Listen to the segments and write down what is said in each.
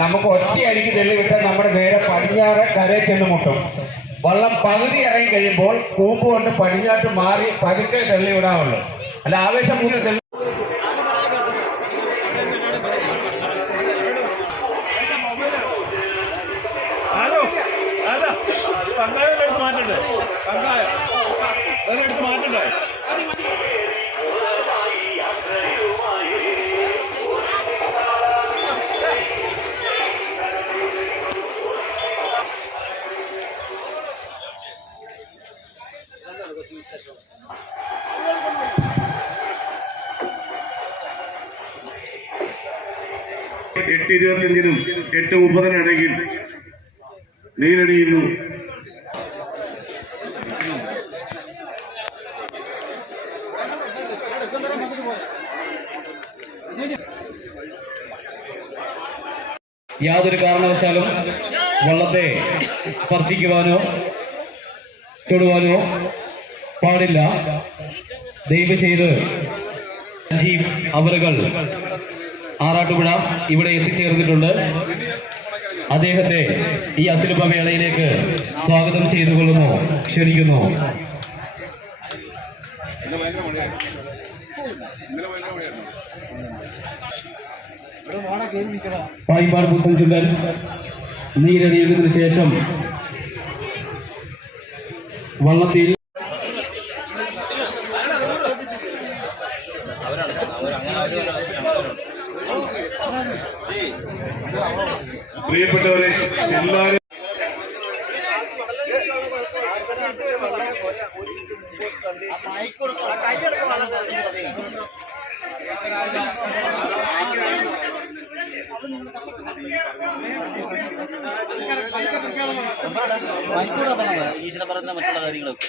നമുക്ക് ഒറ്റയടിക്ക് തെളിവിട്ട് നമ്മുടെ നേരെ പടിഞ്ഞാറ് കരയിൽ ചെന്ന് മുട്ടും. വള്ളം പകുതി ഇറങ്ങി കഴിയുമ്പോൾ കൂമ്പ് കൊണ്ട് പടിഞ്ഞാട്ട് മാറി പതുക്കെ തെള്ളി വിടാവുള്ളൂ. അല്ല ആവേശം മൂന്ന് അതാ പങ്കായം എടുത്ത് മാറ്റണ്ടേ? പങ്കായം? അതെടുത്ത് മാറ്റണ്ടേ എട്ട് ഇരുപത്തഞ്ചിനും എട്ട് മുപ്പതിനിടയിൽ നീരടിയുന്നു യാതൊരു കാരണവശാലും വള്ളത്തെ സ്പർശിക്കുവാനോ തൊടുവാനോ പാടില്ല. ദയവ് ചെയ്ത് സജീവ് അവറുകൾ ആറാട്ടുപുഴ ഇവിടെ എത്തിച്ചേർന്നിട്ടുണ്ട്. അദ്ദേഹത്തെ ഈ അസുലഭ സ്വാഗതം ചെയ്തുകൊള്ളുന്നു ക്ഷണിക്കുന്നു. പായിപ്പാട് പുത്തൻ ചുണ്ടൻ നീരടിയതിനു ശേഷം വള്ളത്തിൽ പ്രിയപ്പെട്ടവരെ എല്ലാവരും ഈശ്വര പറഞ്ഞ മറ്റുള്ള കാര്യങ്ങളൊക്കെ.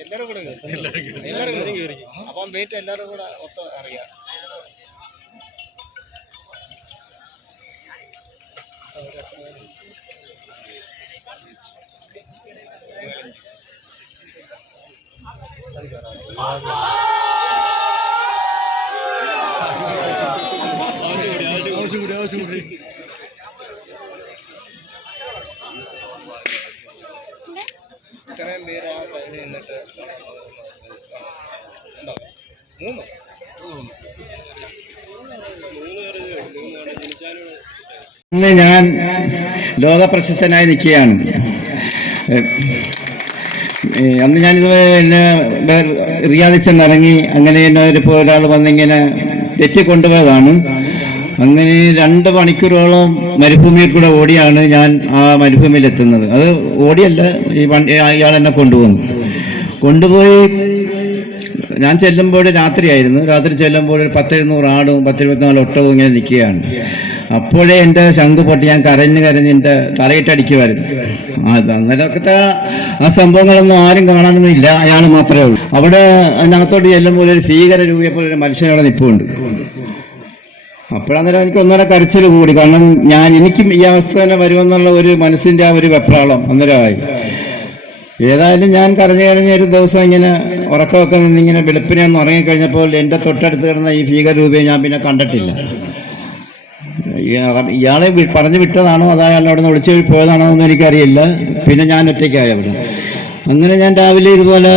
എല്ലാരും കൂടെ എല്ലാരും കൂടെ അപ്പം വെയിറ്റ് എല്ലാരും കൂടെ ഒത്ത അറിയാം ഇത്രയും പേര് ആ സൈഡിൽ നിന്നിട്ട് മൂന്ന്? ഇന്ന് ഞാൻ ലോകപ്രശസ്തനായി നിൽക്കുകയാണ്. അന്ന് ഞാനിതുപോലെ എന്നെ റിയാദിച്ചെന്നിറങ്ങി അങ്ങനെ എന്നെ ഒരു ഒരാൾ വന്നിങ്ങനെ തെറ്റിക്കൊണ്ടുപോയതാണ്. അങ്ങനെ രണ്ട് മണിക്കൂറോളം മരുഭൂമിയിൽ കൂടെ ഓടിയാണ് ഞാൻ ആ മരുഭൂമിയിൽ എത്തുന്നത്. അത് ഓടിയല്ല ഈ വണ്ടി അയാൾ എന്നെ കൊണ്ടുപോകുന്നു കൊണ്ടുപോയി ഞാൻ ചെല്ലുമ്പോൾ രാത്രിയായിരുന്നു. രാത്രി ചെല്ലുമ്പോൾ ഒരു പത്തിരുന്നൂറ് ആടും പത്തിരുപത്തിനാല് ഒട്ടവും ഇങ്ങനെ നിൽക്കുകയാണ്. അപ്പോഴേ എന്റെ ശംഖ് പൊട്ടി ഞാൻ കരഞ്ഞ് കരഞ്ഞ് എന്റെ തലയിട്ടടിക്കുമായിരുന്നു. അത് അങ്ങനത്തെ ആ സംഭവങ്ങളൊന്നും ആരും കാണാനൊന്നുമില്ല അയാൾ മാത്രമേ ഉള്ളൂ. അവിടെ അതിനകത്തോട്ട് ചെല്ലുമ്പോൾ ഒരു ഭീകര രൂപയെപ്പോലെ ഒരു മനുഷ്യനവിടെ നിൽപ്പുണ്ട് അപ്പോഴന്നേരം എനിക്ക് ഒന്നര കരച്ചിൽ കൂടി. കാരണം ഞാൻ എനിക്കും ഈ അവസ്ഥ തന്നെ വരുമെന്നുള്ള ഒരു മനസ്സിന്റെ ആ ഒരു വെപ്രാളം അന്നേരമായി. ഏതായാലും ഞാൻ കരഞ്ഞു കരഞ്ഞ ഒരു ദിവസം ഇങ്ങനെ ഉറക്കമൊക്കെ നിന്നിങ്ങനെ വെളുപ്പിനെ ഒന്ന് ഉറങ്ങിക്കഴിഞ്ഞപ്പോൾ എന്റെ തൊട്ടടുത്ത് കിടന്ന ഈ ഭീകരരൂപയെ ഞാൻ പിന്നെ കണ്ടിട്ടില്ല. ഇയാ- ഇയാളെ പറഞ്ഞു വിട്ടതാണോ? അതോ അയാൾ അവിടെ നിന്ന് ഒളിച്ചു പോയതാണോ എന്ന് എനിക്കറിയില്ല. പിന്നെ ഞാൻ ഒറ്റയ്ക്കായി അവിടെ. അങ്ങനെ ഞാൻ രാവിലെ ഇതുപോലെ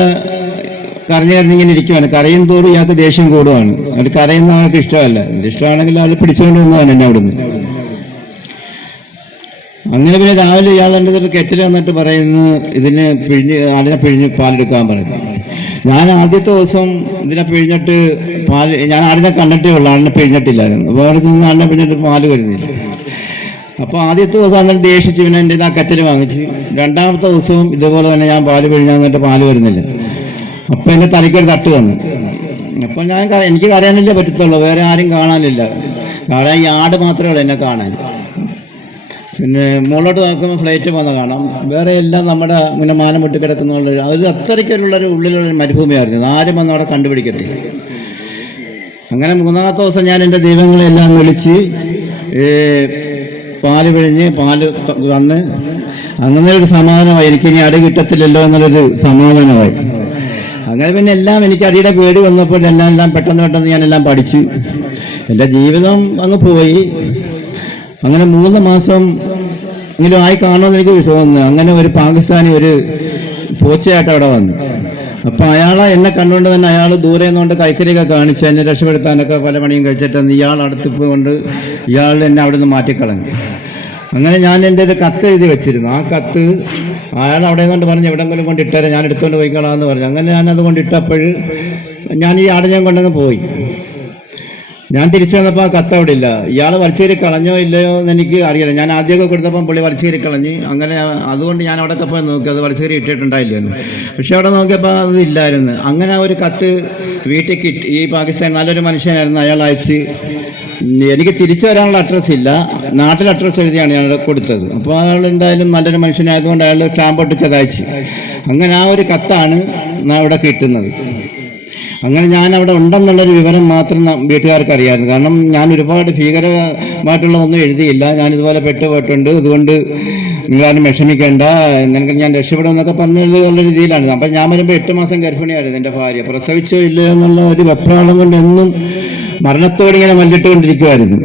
കരഞ്ഞിങ്ങനെ ഇരിക്കുവാണ്. കരയും തോറും ഇയാൾക്ക് ദേഷ്യം കൂടുവാണ്. അത് കരയുന്ന ആൾക്ക് ഇഷ്ടമല്ല. ഇഷ്ടമാണെങ്കിൽ ആൾ പിടിച്ചുകൊണ്ട് വന്നതാണ് എന്നെ അവിടുന്ന്. അങ്ങനെ പിന്നെ രാവിലെ ഇയാൾ എന്റെ അടുത്ത് കെറ്റിൽ വന്നിട്ട് പറയുന്നു ഇതിന് പിഴിഞ്ഞ് ആടിനെ പിഴിഞ്ഞ് പാലെടുക്കാൻ പറയും ഞാൻ ആദ്യത്തെ ദിവസം ഇതിനെ പിഴിഞ്ഞിട്ട് പാൽ ഞാൻ ആടിനെ കണ്ടിട്ടേ ഉള്ളൂ ആടിനെ പിഴിഞ്ഞിട്ടില്ലായിരുന്നു. വേറെ നിന്ന് ആടിനെ പിഴിഞ്ഞിട്ട് പാൽ വരുന്നില്ല. അപ്പോൾ ആദ്യത്തെ ദിവസം അങ്ങനെ ദേഷിച്ച് പിന്നെ എന്റെ ആ കറ്റൽ വാങ്ങിച്ച്. രണ്ടാമത്തെ ദിവസവും ഇതുപോലെ തന്നെ ഞാൻ പാൽ പിഴിഞ്ഞാൽ എന്നിട്ട് പാൽ വരുന്നില്ല. അപ്പം എന്റെ തലയ്ക്കൊരു തട്ട് വന്നു. അപ്പം ഞാൻ എനിക്ക് കരയാനല്ലേ പറ്റത്തുള്ളൂ. വേറെ ആരും കാണാനില്ല. കാരണം ഈ ആട് മാത്രമേ ഉള്ളൂ എന്നെ കാണാൻ. പിന്നെ മുകളിലോട്ട് നോക്കുമ്പോൾ ഫ്ലൈറ്റ് വന്ന് കാണാം. വേറെ എല്ലാം നമ്മുടെ ഇങ്ങനെ മാനം വിട്ട് കിടക്കുന്നുള്ള അത് അത്രയ്ക്കുള്ളൊരു ഉള്ളിലുള്ള മരുഭൂമിയായിരുന്നു. ആരും വന്ന് അവിടെ കണ്ടുപിടിക്കത്തില്ല. അങ്ങനെ മൂന്നാമത്തെ ദിവസം ഞാൻ എന്റെ ദൈവങ്ങളെല്ലാം വിളിച്ച് പാൽ പിഴിഞ്ഞ് പാൽ വന്ന് തന്ന്. അങ്ങനെ ഒരു സമാധാനമായി. എനിക്ക് ഇനി അടി കിട്ടത്തില്ലല്ലോ എന്നുള്ളൊരു സമാധാനമായി. അങ്ങനെ പിന്നെ എല്ലാം എനിക്ക് അടിയുടെ പേടി വന്നപ്പോൾ എല്ലാം എല്ലാം പെട്ടെന്ന് പെട്ടെന്ന് ഞാനെല്ലാം പഠിച്ചു. എന്റെ ജീവിതം അങ്ങ് പോയി. അങ്ങനെ മൂന്ന് മാസം ഇങ്ങനെ ആയി കാണുമെന്ന് എനിക്ക് തോന്നുന്നു അങ്ങനെ ഒരു പാകിസ്ഥാനി ഒരു പോച്ചയായിട്ട് അവിടെ വന്നു. അപ്പൊ അയാളെ എന്നെ കണ്ടുകൊണ്ട് തന്നെ അയാൾ ദൂരെ നിന്നുകൊണ്ട് കൈക്കരിയൊക്കെ കാണിച്ച് എന്നെ രക്ഷപ്പെടുത്താനൊക്കെ പല പണിയും കഴിച്ചിട്ട് ഇയാൾ അടുത്ത് കൊണ്ട് ഇയാൾ എന്നെ അവിടെ നിന്ന് മാറ്റിക്കളഞ്ഞു. അങ്ങനെ ഞാൻ എന്റെ ഒരു കത്ത് എഴുതി വെച്ചിരുന്നു. ആ കത്ത് അയാൾ അവിടെ കൊണ്ട് പറഞ്ഞു എവിടെങ്കിലും കൊണ്ട് ഇട്ടേരെ ഞാൻ എടുത്തുകൊണ്ട് പോയിക്കളാന്ന് പറഞ്ഞു. അങ്ങനെ ഞാനത് കൊണ്ട് ഇട്ടപ്പോൾ ഞാൻ ഈ ആട് ഞാൻ കൊണ്ടങ്ങ് പോയി. ഞാൻ തിരിച്ചു വന്നപ്പോൾ ആ കത്ത് അവിടെ ഇല്ല ഇയാൾ വലിച്ചേരി കളഞ്ഞോ ഇല്ലയോ എന്ന് എനിക്ക് അറിയില്ല. ഞാൻ ആദ്യമൊക്കെ കൊടുത്തപ്പം പുള്ളി വലിച്ചേരി കളഞ്ഞ് അങ്ങനെ അതുകൊണ്ട് ഞാൻ അവിടെ പോയി നോക്കി. അത് വലിച്ചേരി ഇട്ടിട്ടുണ്ടായില്ലെന്ന്. പക്ഷെ അവിടെ നോക്കിയപ്പോൾ അത് ഇല്ലായിരുന്നു. അങ്ങനെ ഒരു കത്ത് വീട്ടിൽ കിട്ടി. ഈ പാകിസ്ഥാൻ നല്ലൊരു മനുഷ്യനായിരുന്നു. അയാൾ അയച്ച് എനിക്ക് തിരിച്ചു വരാനുള്ള അഡ്രസ്സ് ഇല്ല. നാട്ടിൽ അഡ്രസ്സ് എഴുതിയാണ് ഞാൻ കൊടുത്തത്. അപ്പോൾ അയാൾ എന്തായാലും നല്ലൊരു മനുഷ്യനായതുകൊണ്ട് അയാൾ സ്റ്റാമ്പ് ഒട്ടിച്ചത് അയച്ച്. അങ്ങനെ ആ ഒരു കത്താണ് അവിടെ കിട്ടുന്നത്. അങ്ങനെ ഞാൻ അവിടെ ഉണ്ടെന്നുള്ളൊരു വിവരം മാത്രം വീട്ടുകാർക്ക് അറിയാമായിരുന്നു കാരണം ഞാൻ ഒരുപാട് ഭീകരമായിട്ടുള്ള ഒന്നും എഴുതിയില്ല. ഞാൻ ഇതുപോലെ പെട്ടുപോയിട്ടുണ്ട്. അതുകൊണ്ട് നിങ്ങളാരും വിഷമിക്കേണ്ട. നിനക്ക് ഞാൻ രക്ഷപ്പെടുമെന്നൊക്കെ പറഞ്ഞുള്ള രീതിയിലാണ്. അപ്പം ഞാൻ വരുമ്പോൾ എട്ട് മാസം ഗർഭിണിയായിരുന്നു എന്റെ ഭാര്യ. പ്രസവിച്ചോ ഇല്ലയോ എന്നുള്ള ഒരു വെപ്രാളം കൊണ്ട് എന്നും മരണത്തോടെ ഇങ്ങനെ മല്ലിട്ടുകൊണ്ടിരിക്കുമായിരുന്നു.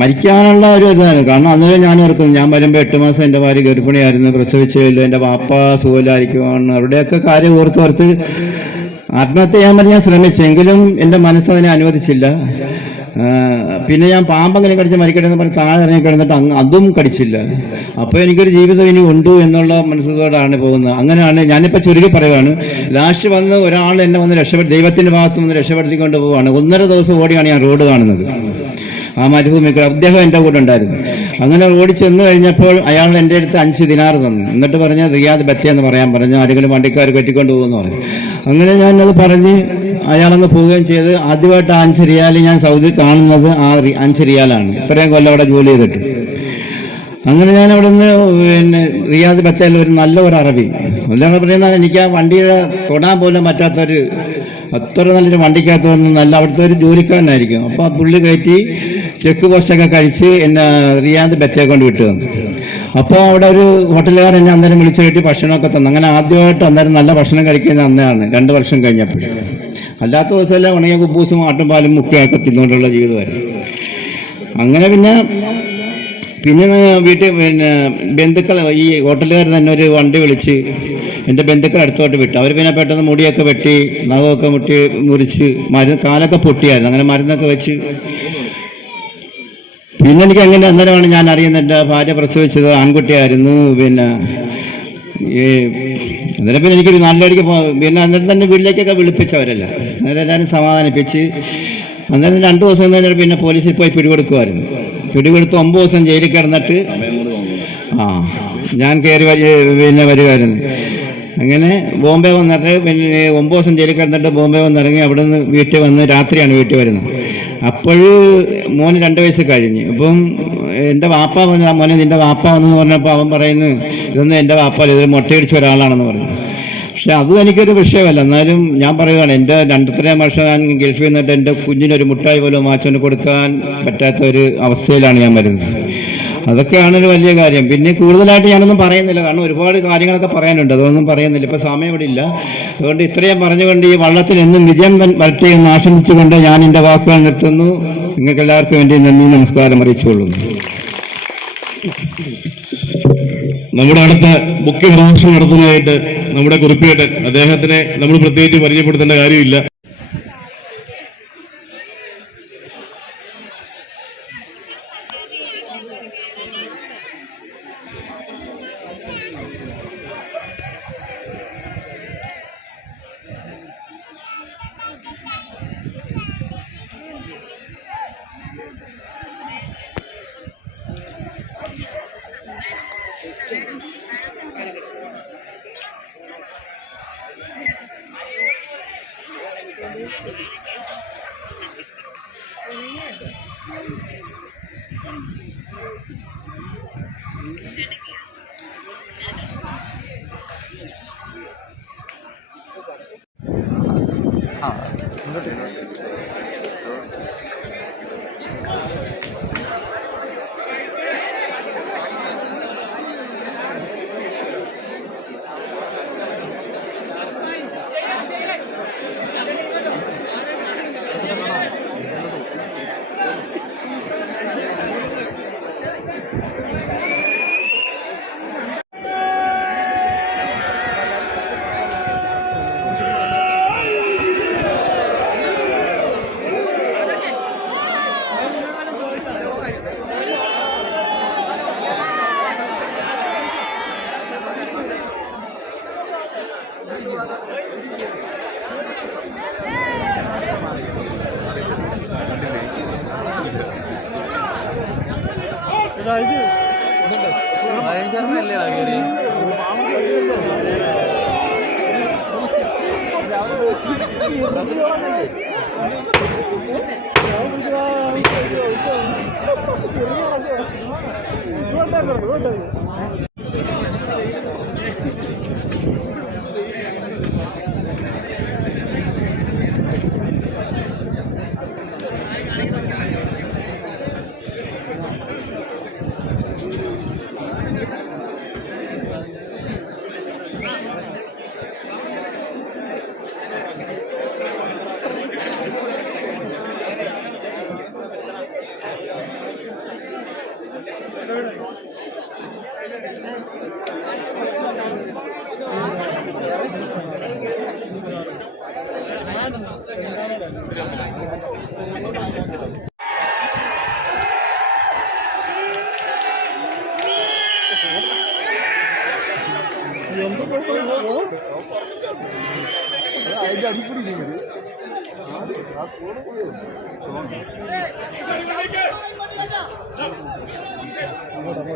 മരിക്കാനുള്ള ഒരു ഇതാണ് കാരണം അന്നേരം ഞാൻ ഓർക്കുന്നു ഞാൻ വരുമ്പോൾ എട്ട് മാസം എന്റെ ഭാര്യ ഗർഭിണിയായിരുന്നു. പ്രസവിച്ചില്ല എന്റെ വാപ്പ സുഖമില്ലായിരിക്കുമാണ് അവരുടെയൊക്കെ കാര്യം ഓർത്ത് ഓർത്ത് ആത്മഹത്യ ചെയ്യാൻ വേണ്ടി ഞാൻ ശ്രമിച്ചെങ്കിലും എന്റെ മനസ്സ് അതിനെ അനുവദിച്ചില്ല. പിന്നെ ഞാൻ പാമ്പങ്ങനെ കടിച്ച് മരിക്കട്ടെ എന്ന് പറഞ്ഞ് താഴെ ഇറങ്ങി കിടന്നിട്ട് അങ്ങ് അതും കടിച്ചില്ല. അപ്പോൾ എനിക്കൊരു ജീവിതം ഇനി ഉണ്ട് എന്നുള്ള മനസ്സോടാണ് പോകുന്നത്. അങ്ങനെയാണ് ഞാനിപ്പോൾ ചുരുക്കി പറയുകയാണ് ലാസ്റ്റ് വന്ന് ഒരാൾ എന്നെ വന്ന് രക്ഷപ്പെടുത്തി ദൈവത്തിന്റെ ഭാഗത്ത് നിന്ന് രക്ഷപ്പെടുത്തിക്കൊണ്ട് പോവുകയാണ്. ഒന്നര ദിവസം ഓടിയാണ് ഞാൻ റോഡ് കാണുന്നത്. ആ മരുഭൂമിക്ക് അദ്ദേഹം എന്റെ കൂടെ ഉണ്ടായിരുന്നു. അങ്ങനെ ഓടി ചെന്ന് കഴിഞ്ഞപ്പോൾ അയാൾ എന്റെ അടുത്ത് അഞ്ച് ദിനാറ് തന്നു. എന്നിട്ട് പറഞ്ഞ റിയാദ് ബത്തിയെന്ന് പറയാൻ പറഞ്ഞു. ആരെങ്കിലും വണ്ടിക്കാർ കെട്ടിക്കൊണ്ട് പോകുമെന്ന് പറഞ്ഞു. അങ്ങനെ ഞാനത് പറഞ്ഞ് അയാളങ്ങ് പോവുകയും ചെയ്ത് ആദ്യമായിട്ട് ആ അഞ്ച് റിയാൽ ഞാൻ സൗദി കാണുന്നത് ആ അഞ്ച് റിയാലാണ്. ഇത്രയും കൊല്ലം അവിടെ ജോലി ചെയ്തിട്ട്. അങ്ങനെ ഞാൻ അവിടെ നിന്ന് പിന്നെ റിയാദ് ബത്തേൽ ഒരു നല്ല ഒരു അറബി. അല്ലാതെ പറയുന്നതാണ് എനിക്ക് ആ വണ്ടിയുടെ തൊടാൻ പോലും പറ്റാത്തൊരു അത്ര നല്ലൊരു വണ്ടിക്കകത്ത് വന്ന് നല്ല അവിടുത്തെ ഒരു ജോലിക്കാരനായിരിക്കും. അപ്പോൾ ആ പുള്ളി കയറ്റി ചെക്ക് പോസ്റ്റൊക്കെ കഴിച്ച് എന്നെ റിയാദ് ബെറ്റേ കൊണ്ട് വിട്ടു. അപ്പോൾ അവിടെ ഒരു ഹോട്ടലുകാർ എന്നെ അന്നേരം വിളിച്ചു കയറ്റി ഭക്ഷണമൊക്കെ തന്നു. അങ്ങനെ ആദ്യമായിട്ട് അന്നേരം നല്ല ഭക്ഷണം കഴിക്കുന്ന അന്നയാണ് രണ്ട് വർഷം കഴിഞ്ഞപ്പോൾ. അല്ലാത്ത ദിവസമെല്ലാം ഉണങ്ങിയ കുബൂസും ആട്ടുംപാലും മുക്കയൊക്കെ തിന്നുകൊണ്ടുള്ള ജീവിതമായി അങ്ങനെ പിന്നെ പിന്നെ വീട്ടിൽ പിന്നെ ബന്ധുക്കൾ ഈ ഹോട്ടലുകാർ തന്നെ ഒരു വണ്ടി വിളിച്ച് എന്റെ ബന്ധുക്കൾ അടുത്തോട്ട് വിട്ടു. അവർ പിന്നെ പെട്ടെന്ന് മുടിയൊക്കെ വെട്ടി നഖമൊക്കെ മുട്ടി മുറിച്ച് മരുന്ന് കാലൊക്കെ പൊട്ടിയായിരുന്നു. അങ്ങനെ മരുന്നൊക്കെ വെച്ച് പിന്നെ എനിക്ക് അങ്ങനെ അന്നേരമാണ് ഞാൻ അറിയുന്നത് എന്റെ ഭാര്യ പ്രസവിച്ചത് ആൺകുട്ടിയായിരുന്നു. പിന്നെ ഈ അന്നേരം പിന്നെ എനിക്കൊരു നല്ലടിക്ക് പിന്നെ അന്നേരം തന്നെ വീട്ടിലേക്കൊക്കെ വിളിപ്പിച്ചവരല്ല. അന്നേരം എല്ലാവരും സമാധാനിപ്പിച്ച് അന്നേരം രണ്ട് ദിവസം കഴിഞ്ഞിട്ട് പിന്നെ പോലീസിൽ പോയി പിടികൊടുക്കുമായിരുന്നു പിടികൊടുത്ത് ഒമ്പത് ദിവസം ജയിലിൽ കിടന്നിട്ട് ആ ഞാൻ കയറി പിന്നെ വരുമായിരുന്നു അങ്ങനെ ബോംബെ വന്നിട്ട് പിന്നെ ഒമ്പത് ദിവസം ജയിലിൽ കിടന്നിട്ട് ബോംബെ വന്നിറങ്ങി അവിടെ നിന്ന് വീട്ടിൽ വന്ന് രാത്രിയാണ് വീട്ടിൽ വരുന്നത്. അപ്പോൾ മോന് രണ്ട് വയസ്സ് കഴിഞ്ഞ്. അപ്പം എന്റെ വാപ്പ വന്ന് മോനെ നിന്റെ വാപ്പ വന്നെന്ന് പറഞ്ഞപ്പോൾ അവൻ പറയുന്നു ഇതൊന്നും എന്റെ വാപ്പ ഇത് മുട്ടയടിച്ച ഒരാളാണെന്ന് പറഞ്ഞു. പക്ഷെ അതും എനിക്കൊരു വിഷയമല്ല. എന്നാലും ഞാൻ പറയുകയാണ് എന്റെ രണ്ടത്രയും വർഷം ഞാൻ ഗൾഫിൽ നിന്നിട്ട് എന്റെ കുഞ്ഞിനൊരു മുട്ടായി പോലും വാച്ചോണ്ട് കൊടുക്കാൻ പറ്റാത്ത ഒരു അവസ്ഥയിലാണ് ഞാൻ വരുന്നത്. അതൊക്കെയാണ് ഒരു വലിയ കാര്യം. പിന്നെ കൂടുതലായിട്ട് ഞാനൊന്നും പറയുന്നില്ല. കാരണം ഒരുപാട് കാര്യങ്ങളൊക്കെ പറയാനുണ്ട്. അതൊന്നും പറയുന്നില്ല. ഇപ്പൊ സമയം ഇവിടെ ഇല്ല. അതുകൊണ്ട് ഇത്രയും പറഞ്ഞുകൊണ്ട് ഈ വള്ളത്തിൽ എന്നും വിജയം വരട്ടെ എന്ന് ആശംസിച്ചുകൊണ്ട് ഞാൻ എന്റെ വാക്കുകൾ നിർത്തുന്നു. നിങ്ങൾക്ക് എല്ലാവർക്കും വേണ്ടി നന്ദി നമസ്കാരം അറിയിച്ചുകൊള്ളുന്നു. നമ്മുടെ അടുത്ത മുഖ്യ പ്രഭാഷണം നടത്തുന്നതായിട്ട് നമ്മുടെ കുറിപ്പേട്ടൻ അദ്ദേഹത്തിനെ നമ്മൾ പ്രത്യേകിച്ച് പരിചയപ്പെടുത്തേണ്ട കാര്യമില്ല. ആ ഇങ്ങോട്ട് ఉంటారు അതിന്റെ അടിക്കൂടി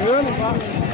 Schön.